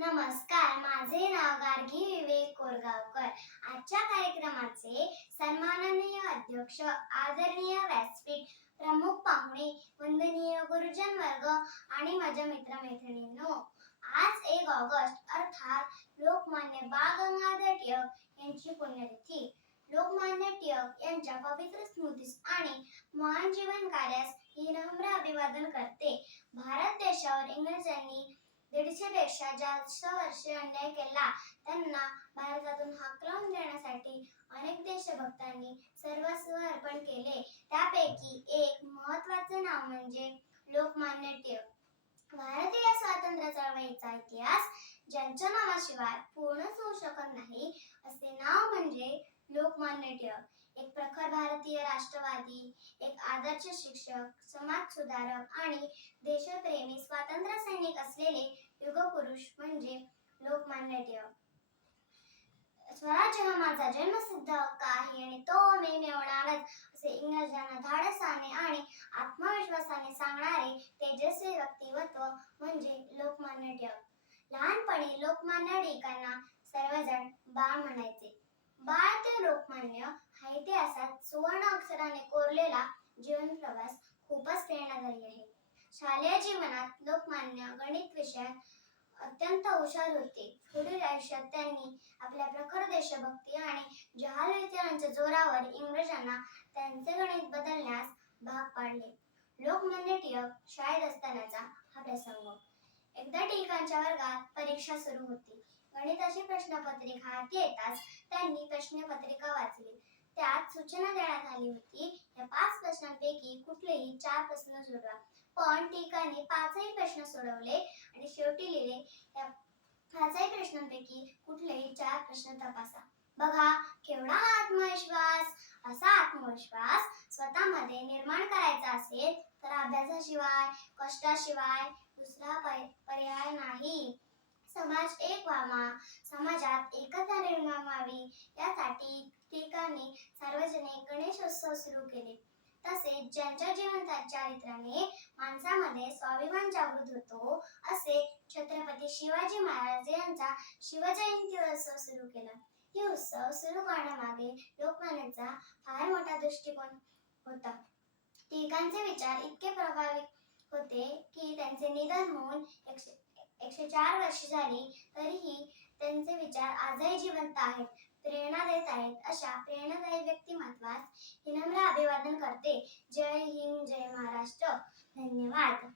नमस्कार माझे नाव गार्गी विवेक कोरगावकर. आजच्या कार्यक्रमाचे सन्माननीय अध्यक्ष आदरणीय व्यासपीठ प्रमुख पाहुणे वंदनीय गुरुजन वर्ग आणि माझ्या मित्रमैत्रिणींनो आज एक ऑगस्ट अर्थात लोकमान्य बाळ गंगाधर टिळक यांची पुण्यतिथी. लोकमान्य टिळक यांच्या पवित्र स्मृतीस आणि महान जीवन कार्यास ही नम्र अभिवादन करते. भारत देशावर इंग्रजांनी दीडशे पेक्षा जास्त वर्षे अन्याय केला. त्यांना भारतातून हाकलून देण्यासाठी अनेक देशभक्तांनी सर्वस्व अर्पण केले. त्यापैकी एक महत्त्वाचे नाव म्हणजे लोकमान्य टिळक. भारतीय स्वातंत्र्य चळवळीचा इतिहास ज्यांच्या नावाशिवाय पूर्णच होऊ शकत नाही असे नाव म्हणजे लोकमान्य टिळक. एक प्रखर भारतीय राष्ट्रवादी एक आदर्श शिक्षक समाज सुधारक आणि देशप्रेमी स्वातंत्र्य सैनिक असलेले युगपुरुष म्हणजे लोकमान्य टिळक. स्वराज्य हा माझा जन्मसिद्ध हक्क आहे आणि तो मी मिळवणारच असे इंग्रजांना धाडसाने आणि आत्मविश्वासाने सांगणारे तेजस्वी व्यक्तिमत्व म्हणजे लोकमान्य टिळक. लहानपणी लोकमान्य टिळकांना सर्वजण बाळ म्हणायचे. बाळ ते लोकमान्य हा इतिहासात सुवर्ण अक्षराने कोरलेला जीवन प्रवास खूपच प्रेरणादायी आहे. शालेय जीवनात लोकमान्य गणित विषयात अत्यंत हुशार होते. पुढील आयुष्यात त्यांनी आपल्या प्रखर देशभक्ती आणि जहाल विचारांच्या जोरावर इंग्रजांना त्यांचे गणित बदलण्यास भाग पाडले. लोकमान्य टिळक शाळेत असतानाचा हा प्रसंग. एकदा टिळकांच्या वर्गात परीक्षा सुरू होती. गणिताची प्रश्नपत्रिका हाती येताच त्यांनी प्रश्नपत्रिका वाचली. त्यात सूचना देण्यात आली होती या पाच प्रश्नांपैकी कुठलेही चार प्रश्न सोडवा. पण टीकाने पाचही प्रश्न सोडवले आणि शेवटी लिहिले या पाचही प्रश्नांपैकी कुठलेही चार प्रश्न तपासा. बघा केवढा आत्मविश्वास! असा आत्मविश्वास स्वतःमध्ये निर्माण करायचा असेल तर अभ्यासाशिवाय कष्टाशिवाय दुसरा समाज एक व्हावा समाजात एकता निर्माण व्हावी यासाठी ठिकाणी सार्वजनिक गणेशोत्सव सुरू केले. तसेच ज्यांच्या जीवन चारित्र्याने माणसामध्ये स्वाभिमान जागृत होतो असे छत्रपती शिवाजी महाराज यांचा शिवजयंती उत्सव सुरू केला. हे उत्सव सुरू करण्यामागे लोकमान्यांचा फार मोठा दृष्टिकोन होता. टिळकांचे विचार इतके प्रभावी होते की त्यांचे निधन होऊन एकशे एकशे चार वर्षे झाली तरीही त्यांचे विचार आजही जिवंत आहेत प्रेरणा देत आहेत. अशा प्रेरणादायी व्यक्तिमत्वास विनम्र अभिवादन करते. जय हिंद जय महाराष्ट्र. धन्यवाद.